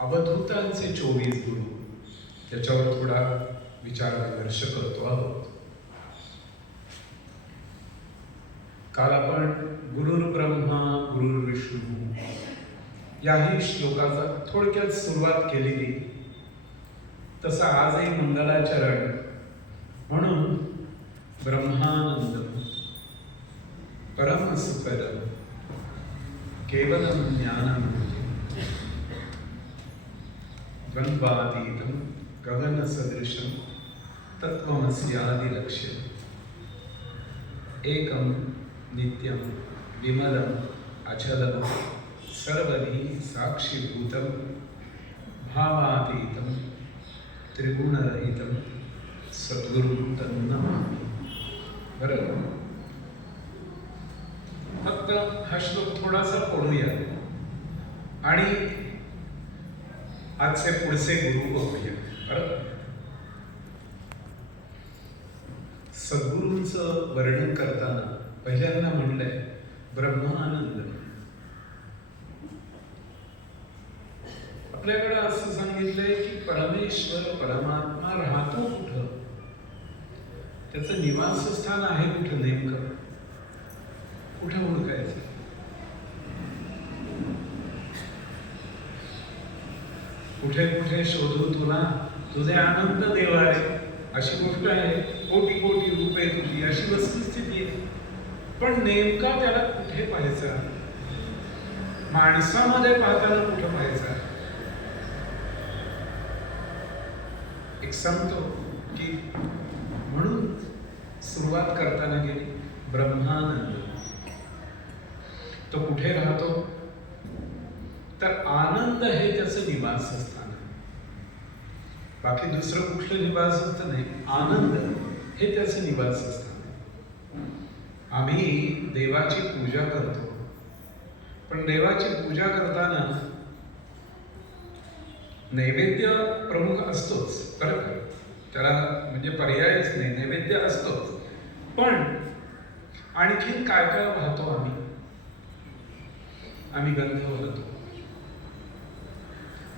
अवधूतांचे 24 गुरु त्याच्यावर थोडा विचार विमर्श करतो आहोत. काल आपण गुरुर्ब्रह्मा गुरुर्विष्णू याही श्लोकाचा थोडक्यात सुरुवात केलेली. तसा आजही मंगलाचरण म्हणून ब्रह्मानंद परमसुखदम केवलम ज्ञानम द्वंद्वातीतं गगनसदृशं तत्त्वमस्यादिलक्ष्यम् एकं नित्यं विमलं अचलं सर्वधी साक्षीभूतं भावातीतं त्रिगुणरहितं सद्गुरुं तन्नमामि. बरोबर. फक्त हा श्लोक थोडासा पढूया आणि आजचे पुढचे गुरु बघूया. बरोबर. सद्गुरूंचं वर्णन करताना पहिल्यांदा म्हणलंय ब्रह्मानंद. आपल्याकडे असं सांगितलंय की परमेश्वर परमात्मा राहतो कुठं, त्याचं निवासस्थान आहे कुठं, नेमकं कुठं ओळखायचं? कुठे कुठे शोधू तुला तुझे आनंद देवारे, अशी गोष्ट आहे. कोटी कोटी रुपये तुझी अशी वस्तुस्थिती आहे. पण नेमका त्याला कुठे पाहायचा? माणसामध्ये पाहताना कुठं पाहायचा? एक सांगतो की म्हणून सुरुवात करताना गेली ब्रह्मानंद. तो कुठे राहतो? तर आनंद हे त्याचं निवासस्थान आहे. बाकी दुसरं कुठलं निवासस्थान नाही, आनंद हे त्याचं निवासस्थान आहे. आम्ही देवाची पूजा करतो, पण देवाची पूजा करताना नैवेद्य प्रमुख असतोच. बरं का, त्याला म्हणजे पर्यायच नाही, नैवेद्य असतोच. पण आणखीन काय काय पाहतो आम्ही गंध वाहतो,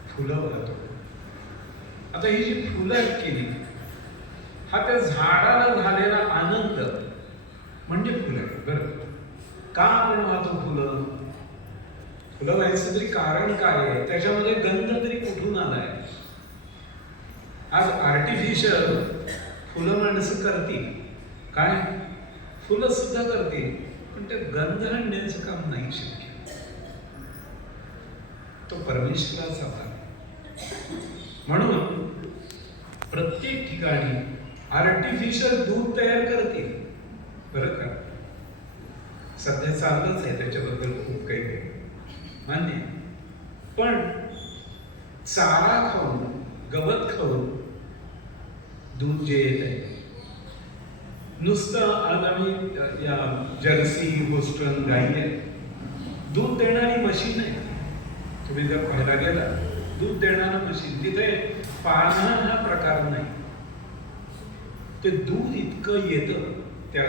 फुलं वाहतो. आता ही जी फुलं आहेत की नाही, हा त्या झाडाला झालेला आनंद म्हणजे फुलं आहे. बरं, का आपण वाहतो फुलं? फुलं व्हायचं तरी कारण काय आहे? त्याच्यामध्ये गंध तरी कुठून आलाय? आज आर्टिफिशियल फुलं माणसं करतील, काय फुलं सुद्धा करतील, पण ते गंध आणण्याचं काम नाही शक्य. तो परमेश्वराचा भाग. म्हणून प्रत्येक ठिकाणी आर्टिफिशियल दूध तयार करतील. बरं का, सध्या चाललंच आहे, त्याच्याबद्दल खूप काही मान्य. पण चारा खाऊन, गवत खाऊन दूध जे येत आहे, नुसतं आज आम्ही या जर्सी होस्टन गाई आहे, दूध देणारी मशीन आहे. तुम्ही जर पाहायला गेला, दूध देणारं मशीन, तिथे पाळणा हा प्रकार नाही. ते दूध इतकं येतं त्या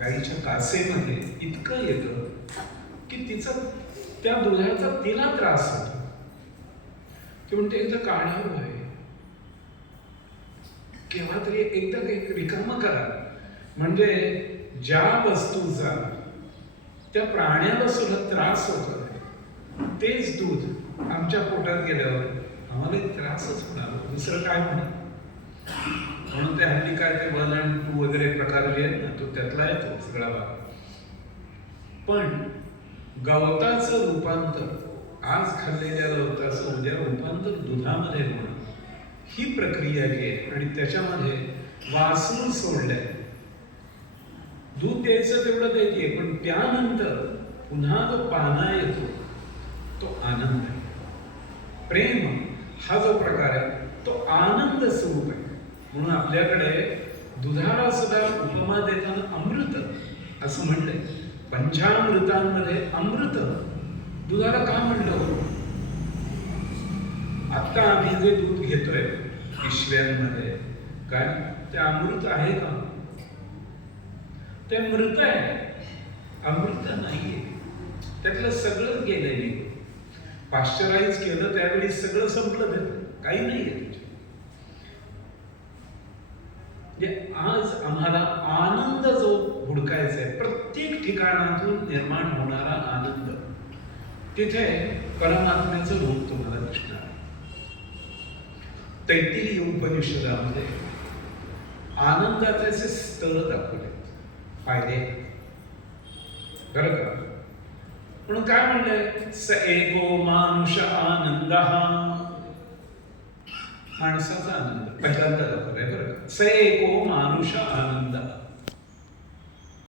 गाईच्या कासेमध्ये, इतकं येतं की तिचं त्या दुधाचा तिला त्रास होतो. ते म्हणते एकदा काढावं आहे, केव्हा तरी एकदा काही रिकामं करा. म्हणजे ज्या वस्तूचा त्या प्राण्याला सुद्धा त्रास होतो, तेच दूध आमच्या पोटात गेल्यावर आम्हाला त्रासच होणार, दुसरं काय म्हणे. म्हणून ते हल्ली काय ते 1 आणि 2 वगैरे प्रकार जे आहेत ना, तो त्यातला येतो सगळा भाग. पण गवताचं रूपांतर, आज खाल्लेल्या गवताचं उद्या रूपांतर दुधामध्ये होणं, ही प्रक्रिया जी आहे. आणि त्याच्यामध्ये वासरू सोडलंय. दूध द्यायचं तेवढं द्यायचे, पण त्यानंतर पुन्हा जो पाना येतो तो आनंद आहे. प्रेम हा जो प्रकार आहे तो आनंद स्वरूप आहे. म्हणून आपल्याकडे दुधाला सुद्धा उपमा देताना अमृत असं म्हणलंय. पंचामृतांमध्ये अमृत दुधाला का म्हणलं? आता आम्ही जे दूध घेतोय पिशव्यांमध्ये, काय ते अमृत आहे का? ते मृत आहे, अमृत नाहीये. त्यातलं सगळं गेलेलं. पाश्चराईज केलं त्यावेळी सगळं संपलं त्याचं, काही नाही आहे त्याच्यात. म्हणजे आज आम्हाला आनंद जो हुडकायचा आहे, प्रत्येक ठिकाणातून निर्माण होणारा आनंद, तिथे परमात्म्याचं रूप तुम्हाला दिसणार. तैत्तिरीय उपनिषदामध्ये आनंदाचे स्तर दाखवले, फायदे, बरं का? म्हणून काय म्हणलंय, स एको मानुष आनंद, माणसाचा आनंद पहिल्यांदा दाखवलाय बरं का. स एको मानुष आनंद,